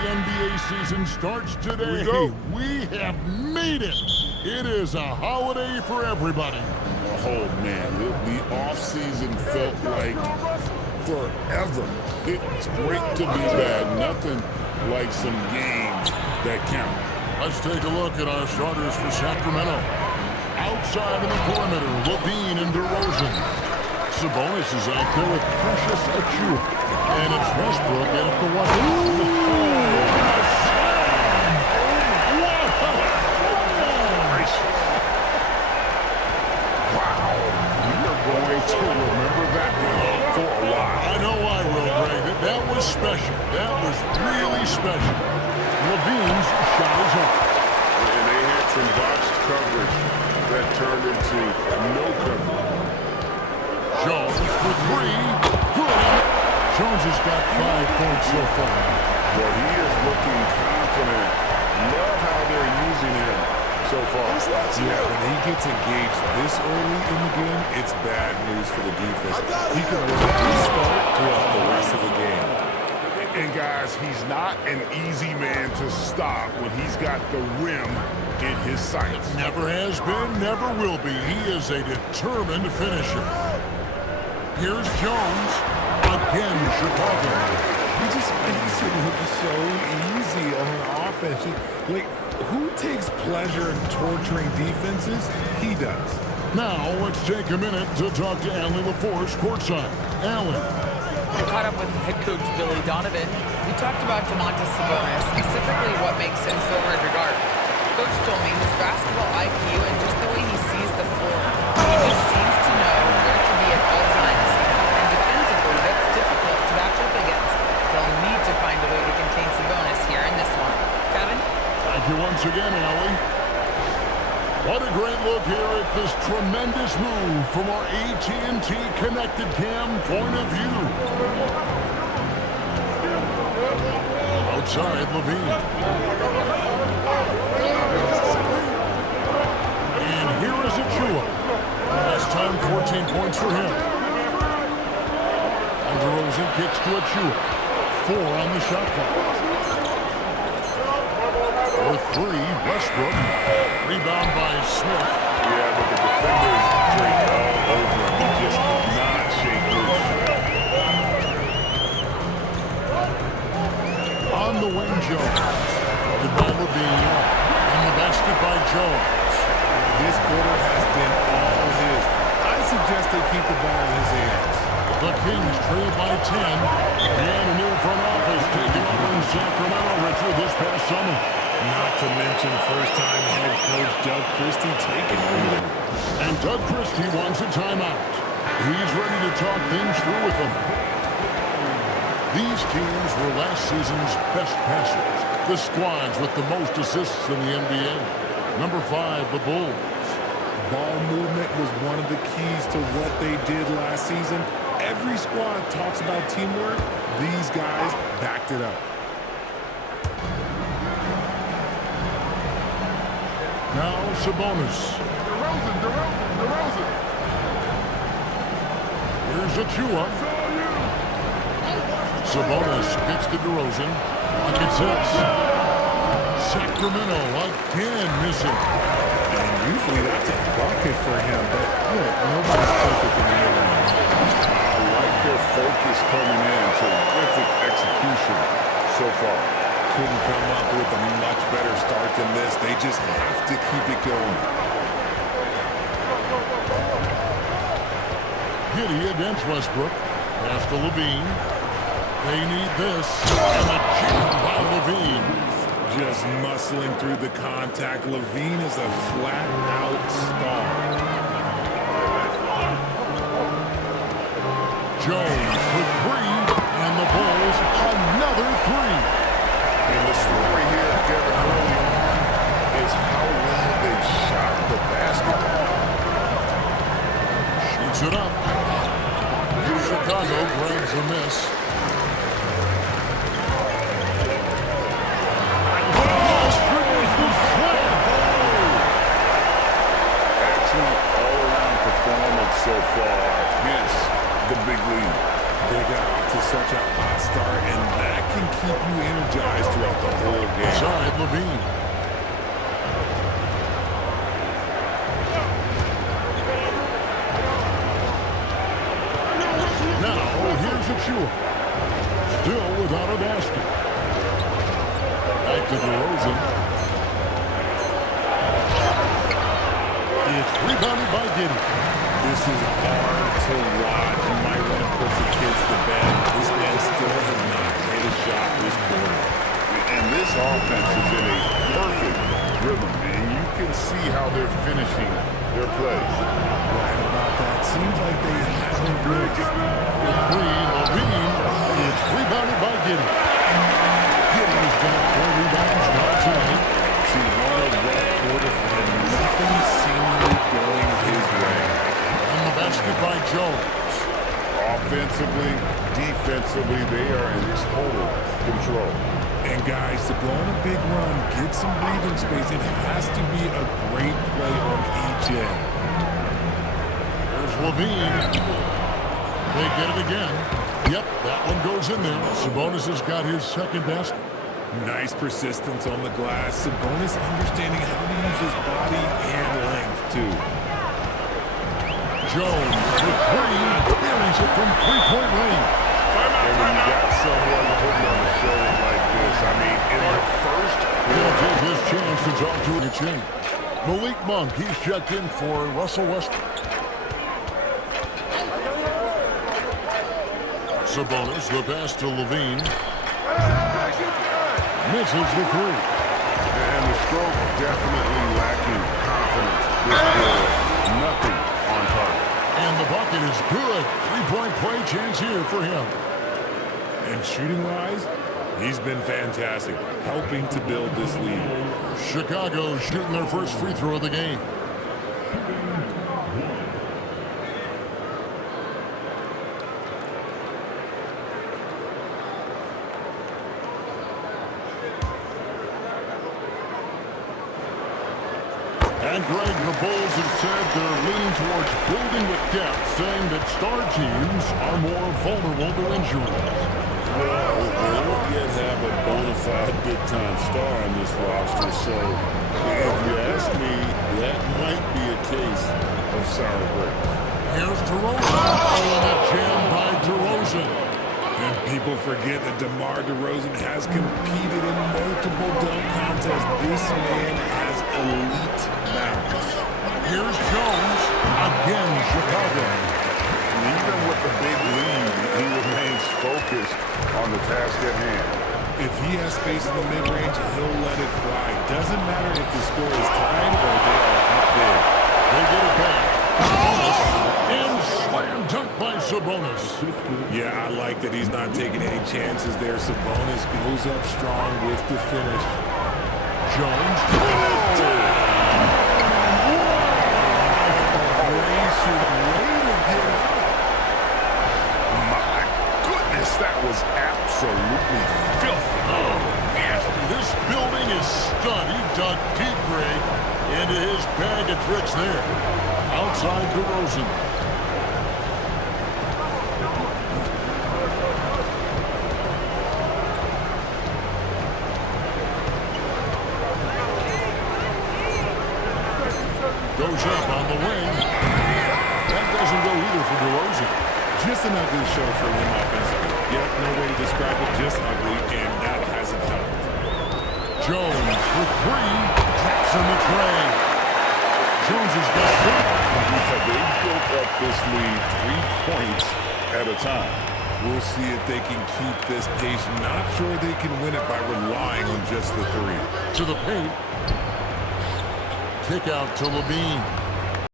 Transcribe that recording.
NBA season starts today. We have made it. It is a holiday for everybody. Oh, man, the offseason felt like forever. It's great to be back. Nothing like some games that count. Let's take a look at our starters for Sacramento. Outside of the perimeter, LaVine and DeRozan. Sabonis is out there with Precious Achiuwa. And it's Westbrook in at the one. Going to remember that for a while. I know I will, Greg. That was special. That was really special. LaVine's shot is up. And they had some botched coverage that turned into no coverage. Jones for three. Good. Jones has got 5 points so far. Well, he is looking confident. Love how they're using him so far. Yeah, when he gets engaged this early in the game, it's bad news for the defense. He can really start throughout the rest of the game. And guys, he's not an easy man to stop when he's got the rim in his sights. Never has been, never will be. He is a determined finisher. Here's Jones. Again, Chicago. He just makes it look so easy on offense. Like, who takes pleasure in torturing defenses? He does. Now, let's take a minute to talk to Allie LaForce courtside. Allie. I caught up with head coach Billy Donovan. We talked about Domantas Sabonis, specifically what makes him so hard to guard. Coach told me his basketball IQ and just the way he sees the floor. He just seems to know where to be at all times. And defensively, that's difficult to match up against. They'll need to find a way to contain Sabonis here in this one. Kevin? Thank you once again, Allie. What a great look here at this tremendous move from our AT&T Connected Cam point of view. Outside, LaVine. And here is Achiuwa. Last time, 14 points for him. And DeRozan kicks to Achiuwa. 4 on the shot clock. For 3, Westbrook. Rebound by Smith. Yeah, but the defenders draped all over him. He just could not shake loose. On the wing, Jones. Guarded by LaVine. And the basket by Jones. This quarter has been all his. I suggest they keep the ball in his hands. The Kings trail by 10. And a new front office taken over in Sacramento, Richard, this past summer. Not to mention first-time head coach Doug Christie taking over. And Doug Christie wants a timeout. He's ready to talk things through with them. These teams were last season's best passers. The squads with the most assists in the NBA. Number 5, the Bulls. Ball movement was one of the keys to what they did last season. Every squad talks about teamwork. These guys backed it up. Now Sabonis. DeRozan. Here's Achiuwa. Sabonis gets to DeRozan. Rockets 6. Sacramento again missing. And usually that's a bucket for him, but nobody's perfect in the middle. I like their focus coming in. Terrific execution so far. Couldn't come up with a much better start than this. They just have to keep it going. Giddy against Westbrook. Pass to LaVine. They need this. And a jam by LaVine. Just muscling through the contact. LaVine is a flat-out star. Jones for 3. And the Bulls another 3. And the story here, Kevin, early on is how well they've shot the basketball. Shoots it up. Chicago grabs the miss. Excellent all-around performance so far. Hence the big lead. They got off to such a hot start, and that can keep you game. Inside Levine. Now, here's Achua. Still without a basket. Back to DeRozan. It's rebounded by Giddey. This is hard to watch. You might want to put the kids to bed. This man still has not hit a shot this quarter. And this offense is in a perfect rhythm, and you can see how they're finishing their plays. Right about that. Seems like they haven't really. The three, Levine. It's rebounded by Giddey. Giddey's got 4 rebounds now tonight. See, what a rough quarter for him. Nothing seemingly going his way. And the basket by Jones. Offensively, defensively, they are in total control. And guys, to go on a big run, get some breathing space, it has to be a great play on each end. There's Levine. They get it again. Yep, that one goes in there. Sabonis has got his second basket. Nice persistence on the glass. Sabonis understanding how to use his body and length, too. Jones with three. Buries it from three-point range. And when you got someone putting on a show like this, I mean, in the first He'll quarter, take his chance to talk to a change. Malik Monk, he's checked in for Russell Westbrook. Sabonis, the pass to Levine. Misses the three. and the stroke definitely lacking confidence this quarter. Nothing on target. And the bucket is good. Three-point play chance here for him. And shooting-wise, he's been fantastic, helping to build this lead. Chicago shooting their first free throw of the game. And Greg, the Bulls have said they're leaning towards building with depth, saying that star teams are more vulnerable to injuries. Well, they don't yet have a bona fide big-time star on this roster, so if you ask me, that might be a case of sour grapes. Here's DeRozan. Oh, and a jam by DeRozan. And people forget that DeMar DeRozan has competed in multiple dunk contests. This man has elite balance. Here's Jones. Again, Chicago. And even with the big lead, he remains focused on the task at hand. If he has space in the mid-range, he'll let it fly. Doesn't matter if the score is tied or they are up big. They get it back. And slam dunk by Sabonis. Yeah, I like that he's not taking any chances there. Sabonis goes up strong with the finish. Jones. Gracious, way to get up. My goodness, that was absolutely filthy. Oh, nasty. This building is stunned. He dug deep, Greg, into his bag of tricks there. Outside DeRozan. Goes up on the wing. That doesn't go either for DeRozan. Just an ugly show for him offensively. Yep, no way to describe it, just ugly, and that hasn't helped. Jones with three. Drops in the tray. Jones has got two. They built up this lead 3 points at a time. We'll see if they can keep this pace. Not sure they can win it by relying on just the three. To the paint. Kick out to Levine.